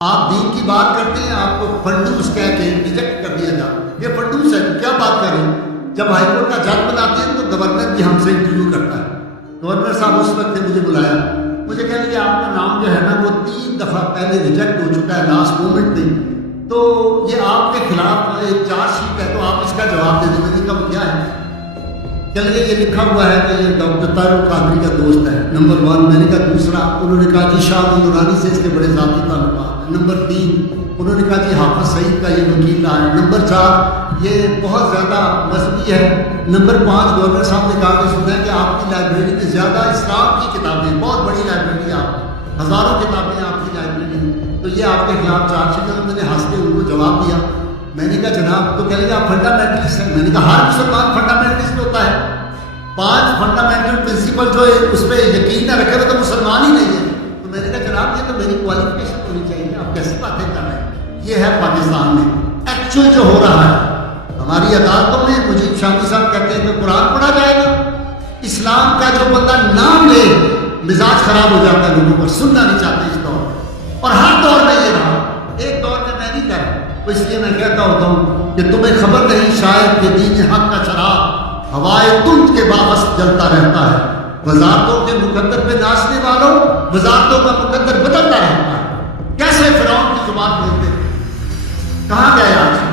آپ دین کی بات کرتے ہیں، آپ کو فنڈوس کہہ کے ریجیکٹ کر دیا جاتا. یہ فنڈوس ہے، کیا بات کریں. جب ہائی کورٹ کا جج بناتے ہیں تو گورنر بھی ہم سے انٹرویو کرتا ہے. گورنر صاحب اس وقت نے مجھے بلایا، مجھے کہہ لیا آپ کا نام جو ہے نا وہ 3 دفعہ پہلے ریجیکٹ ہو چکا ہے لاسٹ مومنٹ میں، تو یہ آپ کے خلاف ایک چارج شیٹ ہے، تو آپ اس کا جواب دے دیں. میں نے کہا کیا ہے؟ چلیے یہ لکھا ہوا ہے کہ یہ ڈاکٹر طاہر قادری کا دوست ہے، نمبر 1. میں نے کہا دوسرا؟ انہوں نے کہا جی شاہ نورانی سے اس کے بڑے ذاتی تعلقات ہیں. نمبر 3 انہوں نے کہا جی حافظ سعید کا یہ وکیل رہا ہے. نمبر 4 یہ بہت زیادہ مذہبی ہے. نمبر 5 گورنر صاحب نے کہا کہ سنا ہے کہ آپ کی لائبریری میں زیادہ اسلام کی کتابیں، بہت بڑی لائبریری ہے آپ کی، ہزاروں کتابیں آپ کی لائبریری میں، تو یہ آپ کے خلاف چارج شیٹ ہے. میں نے ہنس کے ان کو جواب دیا. میں نے کہا جناب تو کہہ لیں آپ فنڈامنٹلسٹ ہیں. میں نے کہا ہر مسلمان فنڈامنٹلسٹ ہوتا ہے. 5 فنڈامنٹل پرنسپل جو ہے اس پہ یقین نہ رکھے تو مسلمان ہی نہیں ہے. تو میں نے کہا جناب یہ تو میری کوالیفیکیشن ہونی چاہیے، آپ کیسی باتیں کر رہے ہیں. یہ ہے پاکستان میں ایکچوئل جو ہو رہا ہے. ہماری عدالتوں میں مجیب شامی صاحب کہتے ہیں کہ قرآن پڑھا جائے گا. اسلام کا جو بندہ نام لے مزاج خراب ہو جاتا ہے لوگوں پر، سننا نہیں چاہتے اس دور. اور ہر دور میں یہ رہا. ایک دور میں میں نہیں کر رہا، تو اس لیے میں کہتا ہوتا ہوں کہ تمہیں خبر نہیں شاید کہ دین حق کا چراغ ہوائے تند کے باعث جلتا رہتا ہے. وزارتوں کے مقدر پہ ناچنے والوں، وزارتوں کا مقدر بدلتا رہتا ہے. کیسے فرعون کی زبان بولتے، کہاں گئے آج؟